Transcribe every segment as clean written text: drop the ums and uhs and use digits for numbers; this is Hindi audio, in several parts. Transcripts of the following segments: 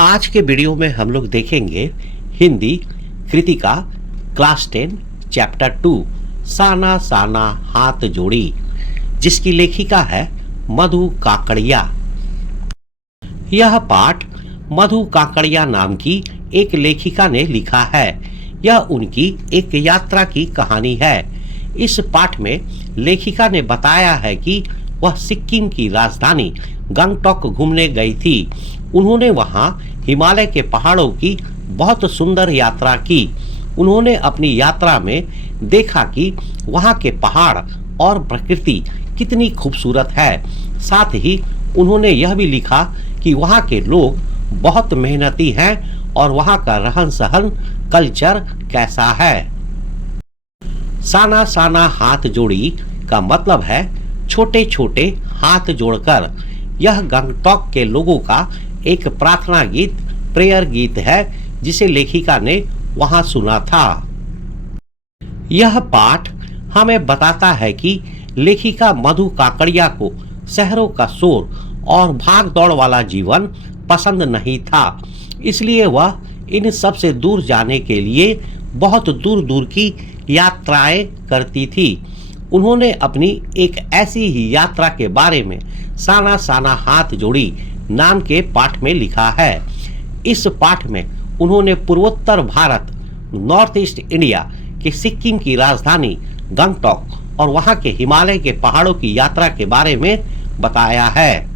आज के वीडियो में हम लोग देखेंगे हिंदी कृतिका क्लास 10 चैप्टर 2 साना साना हाथ जोड़ी, जिसकी लेखिका है मधु काकड़िया। यह पाठ मधु काकड़िया नाम की एक लेखिका ने लिखा है। यह उनकी एक यात्रा की कहानी है। इस पाठ में लेखिका ने बताया है कि वह सिक्किम की राजधानी गंगटोक घूमने गई थी। उन्होंने वहां हिमालय के पहाड़ों की बहुत सुंदर यात्रा की। उन्होंने अपनी यात्रा में देखा कि वहां के पहाड़ और प्रकृति कितनी खूबसूरत है। साथ ही उन्होंने यह भी लिखा कि वहां के लोग बहुत मेहनती हैं और वहां का रहन सहन कल्चर कैसा है। साना साना हाथ जोड़ी का मतलब है छोटे छोटे हाथ जोड़कर। यह गंगटोक के लोगों का एक प्रार्थना गीत, प्रेयर गीत है, जिसे लेखिका ने वहां सुना था। यह पाठ हमें बताता है कि लेखिका मधु काकड़िया को शहरों का शोर और भाग दौड़ वाला जीवन पसंद नहीं था, इसलिए वह इन सब से दूर जाने के लिए बहुत दूर दूर की यात्राएं करती थी। उन्होंने अपनी एक ऐसी ही यात्रा के बारे में साना साना हाथ जोड़ी नाम के पाठ में लिखा है। इस पाठ में उन्होंने पूर्वोत्तर भारत, नॉर्थ ईस्ट इंडिया के सिक्किम की राजधानी गंगटोक और वहां के हिमालय के पहाड़ों की यात्रा के बारे में बताया है।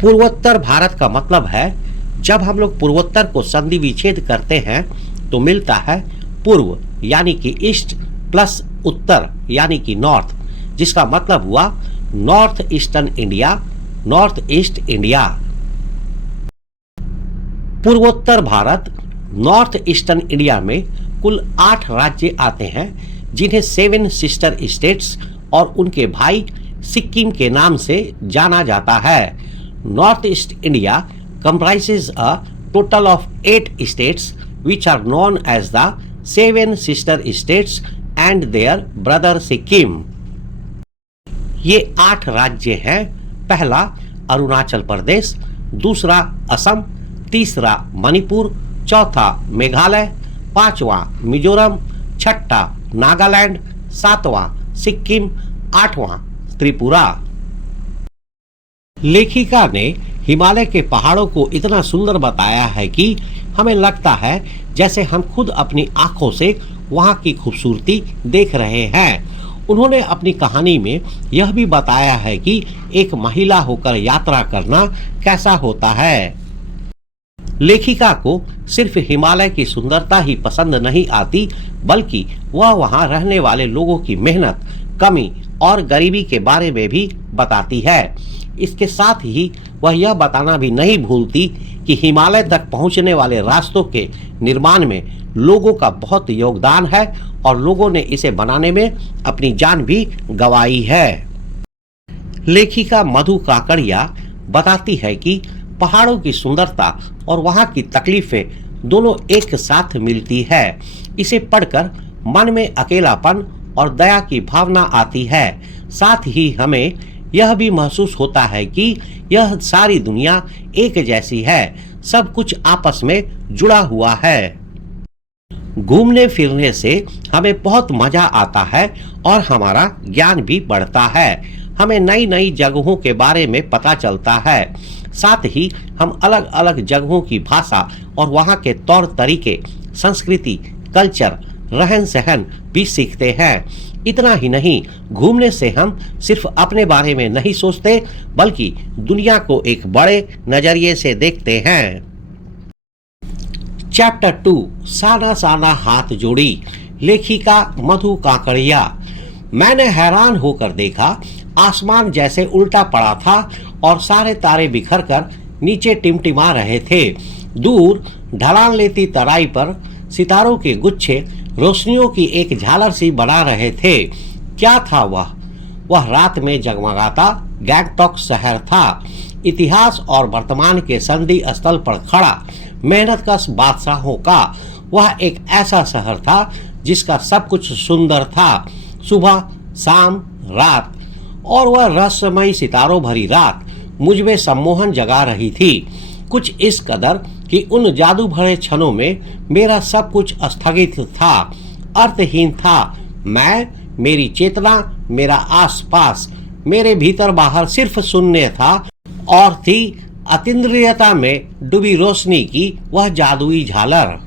पूर्वोत्तर भारत का मतलब है जब हम लोग पूर्वोत्तर को संधि विच्छेद करते हैं तो मिलता है पूर्व यानी कि ईस्ट प्लस उत्तर यानी कि नॉर्थ, जिसका मतलब हुआ north eastern India, north east India. पूर्वोत्तर भारत, नॉर्थ ईस्टर्न इंडिया में कुल 8 राज्य आते हैं, जिन्हें 7 सिस्टर स्टेट्स और उनके भाई सिक्किम के नाम से जाना जाता है। North east India comprises a total of 8 states which are known as the 7 sister states and their brother Sikkim। ये 8 राज्य हैं। पहला अरुणाचल प्रदेश, दूसरा असम, तीसरा मणिपुर, चौथा मेघालय, पांचवा मिजोरम, छठा नागालैंड, सातवां सिक्किम, आठवां त्रिपुरा। लेखिका ने हिमालय के पहाड़ों को इतना सुंदर बताया है कि हमें लगता है जैसे हम खुद अपनी आंखों से वहां की खूबसूरती देख रहे हैं। उन्होंने अपनी कहानी में यह भी बताया है कि एक महिला होकर यात्रा करना कैसा होता है। लेखिका को सिर्फ हिमालय की सुंदरता ही पसंद नहीं आती, बल्कि वह वहां रहने वाले लोगों की मेहनत, कमी और गरीबी के बारे में भी बताती है। इसके साथ ही वह यह बताना भी नहीं भूलती कि हिमालय तक पहुंचने वाले रास्तों के निर्माण में लोगों का बहुत योगदान है और लोगों ने इसे बनाने में अपनी जान भी गंवाई है। लेखिका मधु काकड़िया बताती है कि पहाड़ों की सुंदरता और वहां की तकलीफें दोनों एक साथ मिलती है। इसे पढ़कर मन में अकेलापन और दया की भावना आती है। साथ ही हमें यह भी महसूस होता है कि यह सारी दुनिया एक जैसी है, सब कुछ आपस में जुड़ा हुआ है। घूमने फिरने से हमें बहुत मजा आता है और हमारा ज्ञान भी बढ़ता है। हमें नई नई जगहों के बारे में पता चलता है। साथ ही हम अलग अलग जगहों की भाषा और वहाँ के तौर तरीके, संस्कृति, कल्चर, रहन सहन भी सीखते हैं। इतना ही नहीं, घूमने से हम सिर्फ अपने बारे में नहीं सोचते, बल्कि दुनिया को एक बड़े नजरिए से देखते हैं। चैप्टर 2 साना साना हाथ जोड़ी, लेखिका मधु काकड़िया। मैंने हैरान होकर देखा, आसमान जैसे उल्टा पड़ा था और सारे तारे बिखर कर नीचे टिमटिमा रहे थे। दूर ढलान लेती तराई पर सितारों के गुच्छे रोशनियों की एक झालर सी बना रहे थे। क्या था वह? वह रात में जगमगाता गंगटोक शहर था। इतिहास और वर्तमान के संधि स्थल पर खड़ा मेहनतकश बादशाहों का वह एक ऐसा शहर था जिसका सब कुछ सुंदर था। सुबह, शाम, रात और वह रहस्यमयी सितारों भरी रात मुझ में सम्मोहन जगा रही थी। कुछ इस कदर कि उन जादू भरे क्षणों में मेरा सब कुछ स्थगित था, अर्थहीन था। मैं, मेरी चेतना, मेरा आसपास, मेरे भीतर बाहर सिर्फ शून्य था और थी अतीन्द्रियता में डूबी रोशनी की वह जादुई झालर।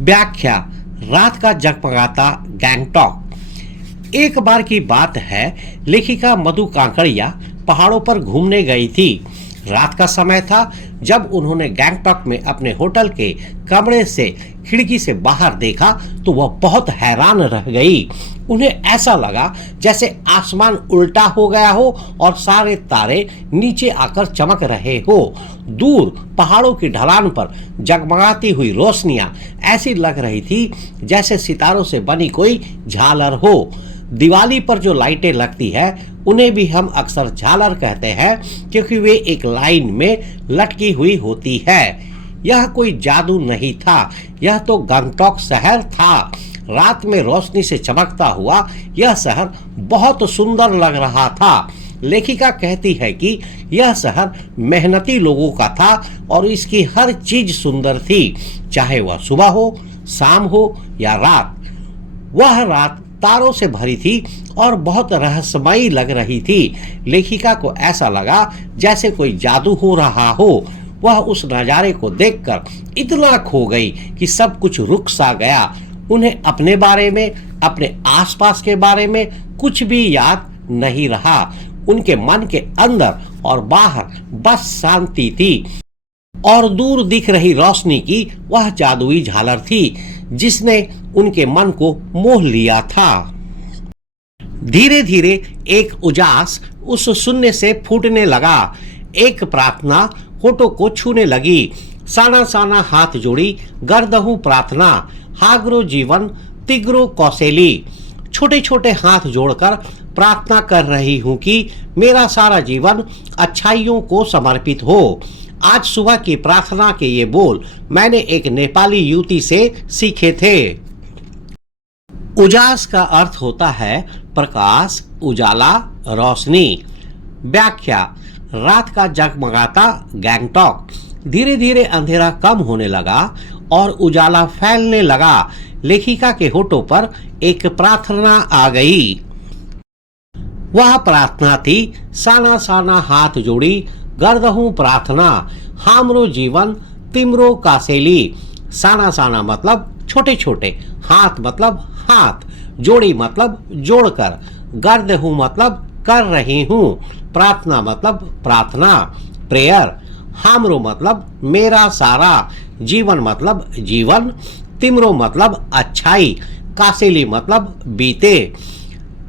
व्याख्या: रात का जगमगाता गैंगटॉक। एक बार की बात है, लेखिका मधु काकड़िया पहाड़ों पर घूमने गई थी। रात का समय था जब उन्होंने गैंगटॉक में अपने होटल के कमरे से खिड़की से बाहर देखा तो वह बहुत हैरान रह गई। उन्हें ऐसा लगा जैसे आसमान उल्टा हो गया हो और सारे तारे नीचे आकर चमक रहे हो। दूर पहाड़ों की ढलान पर जगमगाती हुई रोशनियां ऐसी लग रही थी जैसे सितारों से बनी कोई झालर हो। दिवाली पर जो लाइटें लगती है उन्हें भी हम अक्सर झालर कहते हैं, क्योंकि वे एक लाइन में लटकी हुई होती है। यह कोई जादू नहीं था, यह तो गंगटोक शहर था। रात में रोशनी से चमकता हुआ यह शहर बहुत सुंदर लग रहा था। लेखिका कहती है कि यह शहर मेहनती लोगों का था और इसकी हर चीज सुंदर थी, चाहे वह सुबह हो, शाम हो या रात। वह रात तारों से भरी थी और बहुत रहस्यमयी लग रही थी। लेखिका को ऐसा लगा जैसे कोई जादू हो रहा हो। वह उस नजारे को देखकर इतना खो गई कि सब कुछ रुक सा गया। उन्हें अपने बारे में, अपने आसपास के बारे में कुछ भी याद नहीं रहा। उनके मन के अंदर और बाहर बस शांति थी और दूर दिख रही रोशनी की वह जादुई झालर थी जिसने उनके मन को मोह लिया था। धीरे धीरे एक उजास उस शून्य से फूटने लगा। एक प्रार्थना होठों को छूने लगी। साना साना हाथ जोड़ी गर्दहू प्रार्थना, हागरो जीवन तिग्रो कौशेली। छोटे छोटे हाथ जोड़कर प्रार्थना कर रही हूँ कि मेरा सारा जीवन अच्छाइयों को समर्पित हो। आज सुबह की प्रार्थना के ये बोल मैंने एक नेपाली युवती से सीखे थे। उजास का अर्थ होता है प्रकाश, उजाला, रोशनी। व्याख्या: रात का जगमगाता गैंगटॉक। धीरे धीरे अंधेरा कम होने लगा और उजाला फैलने लगा। लेखिका के होठों पर एक प्रार्थना आ गई। वह प्रार्थना थी, साना साना हाथ जोड़ी गर्दहू प्रार्थना, हामरो जीवन तिमरो कासेली। साना साना मतलब छोटे छोटे, हाथ मतलब हाथ, जोड़ी मतलब जोड़कर, गर्दहू मतलब कर रही हूँ, प्रार्थना मतलब प्रार्थना, प्रेयर, हामरो मतलब मेरा सारा, जीवन मतलब जीवन, तिमरो मतलब अच्छाई, कासेली मतलब बीते।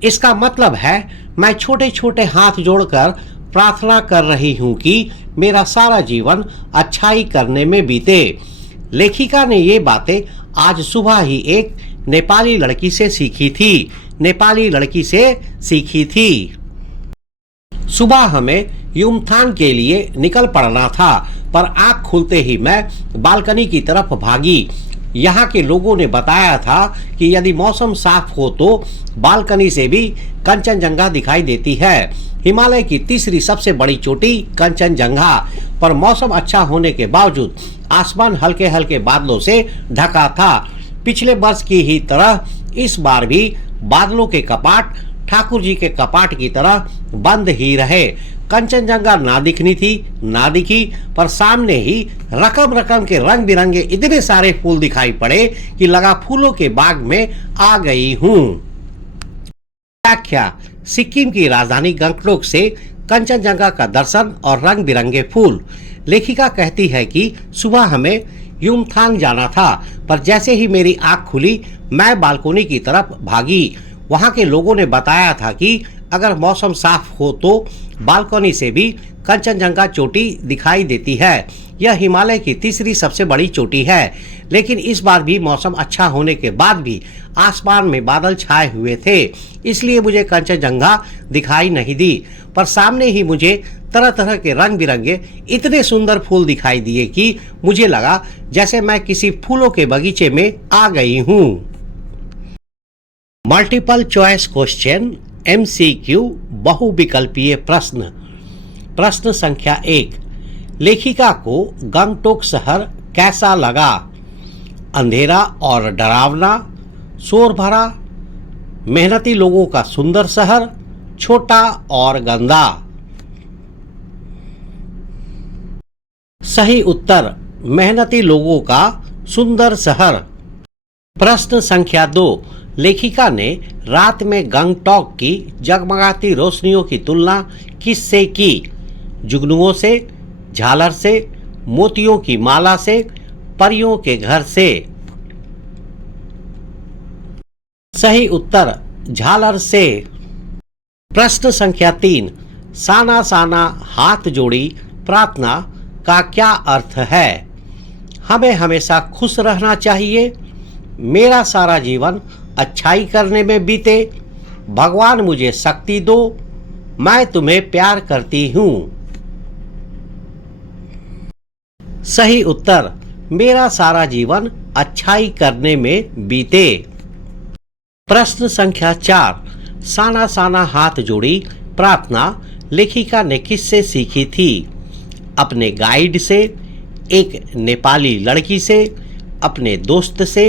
इसका मतलब है मैं छोटे छोटे हाथ जोड़कर प्रार्थना कर रही हूँ कि मेरा सारा जीवन अच्छाई करने में बीते। लेखिका ने ये बातें आज सुबह ही एक नेपाली लड़की से सीखी थी। सुबह हमें युमथांग के लिए निकल पड़ना था, पर आंख खुलते ही मैं बालकनी की तरफ भागी। यहाँ के लोगों ने बताया था कि यदि मौसम साफ हो तो बालकनी से भी कंचनजंगा दिखाई देती है। हिमालय की तीसरी सबसे बड़ी चोटी कंचनजंगा पर मौसम अच्छा होने के बावजूद आसमान हल्के हल्के बादलों से ढका था। पिछले वर्ष की ही तरह इस बार भी बादलों के कपाट ठाकुर जी के कपाट की तरह बंद ही रहे। कंचनजंगा ना दिखी, पर सामने ही रकम रकम के रंग बिरंगे इतने सारे फूल दिखाई पड़े कि लगा फूलों के बाग में आ गई हूँ। व्याख्या: सिक्किम की राजधानी गंगटोक से कंचनजंगा का दर्शन और रंग बिरंगे फूल। लेखिका कहती है कि सुबह हमें युमथांग जाना था, पर जैसे ही मेरी आंख खुली मैं बालकोनी की तरफ भागी। वहां के लोगों ने बताया था कि अगर मौसम साफ हो तो बालकनी से भी कंचनजंगा चोटी दिखाई देती है। यह हिमालय की तीसरी सबसे बड़ी चोटी है, लेकिन इस बार भी मौसम अच्छा होने के बाद भी आसमान में बादल छाए हुए थे, इसलिए मुझे कंचनजंगा दिखाई नहीं दी। पर सामने ही मुझे तरह तरह के रंग बिरंगे इतने सुंदर फूल दिखाई दिए कि मुझे लगा जैसे मैं किसी फूलों के बगीचे में आ गई हूँ। मल्टीपल चॉइस क्वेश्चन MCQ बहुविकल्पीय प्रश्न। प्रश्न संख्या 1, लेखिका को गंगटोक शहर कैसा लगा? अंधेरा और डरावना, शोर भरा, मेहनती लोगों का सुंदर शहर, छोटा और गंदा। सही उत्तर मेहनती लोगों का सुंदर शहर। प्रश्न संख्या 2, लेखिका ने रात में गंगटोक की जगमगाती रोशनियों की तुलना किससे की? जुगनुओं से, झालर से, मोतियों की माला से, परियों के घर से। सही उत्तर झालर से। प्रश्न संख्या 3, साना साना हाथ जोड़ी प्रार्थना का क्या अर्थ है? हमें हमेशा खुश रहना चाहिए, मेरा सारा जीवन अच्छाई करने में बीते, भगवान मुझे शक्ति दो, मैं तुम्हें प्यार करती हूँ। सही उत्तर मेरा सारा जीवन अच्छाई करने में बीते। प्रश्न संख्या 4, साना साना हाथ जोड़ी प्रार्थना लेखिका ने किससे सीखी थी? अपने गाइड से, एक नेपाली लड़की से, अपने दोस्त से,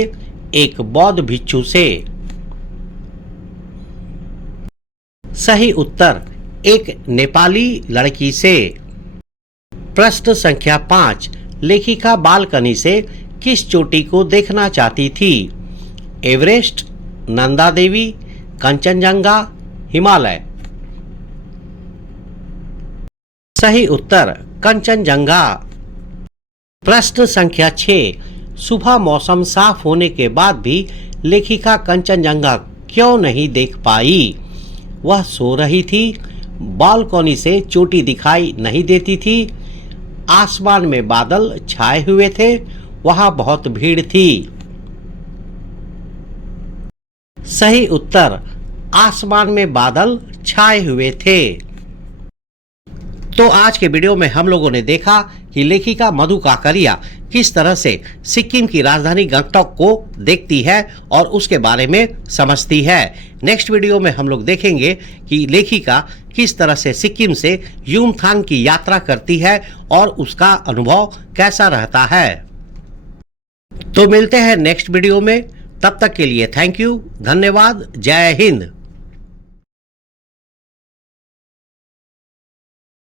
एक बौद्ध भिक्षु से। सही उत्तर एक नेपाली लड़की से। प्रश्न संख्या 5, लेखिका बालकनी से किस चोटी को देखना चाहती थी? एवरेस्ट, नंदा देवी, कंचनजंगा, हिमालय। सही उत्तर कंचनजंगा। प्रश्न संख्या 6, सुबह मौसम साफ होने के बाद भी लेखिका कंचनजंगा क्यों नहीं देख पाई? वह सो रही थी, बालकनी से चोटी दिखाई नहीं देती थी, आसमान में बादल छाए हुए थे, वहां बहुत भीड़ थी। सही उत्तर आसमान में बादल छाए हुए थे। तो आज के वीडियो में हम लोगों ने देखा कि लेखिका मधु काकरिया किस तरह से सिक्किम की राजधानी गंगटोक को देखती है और उसके बारे में समझती है। नेक्स्ट वीडियो में हम लोग देखेंगे कि लेखिका किस तरह से सिक्किम से युमथांग की यात्रा करती है और उसका अनुभव कैसा रहता है। तो मिलते हैं नेक्स्ट वीडियो में, तब तक के लिए थैंक यू, धन्यवाद, जय हिंद।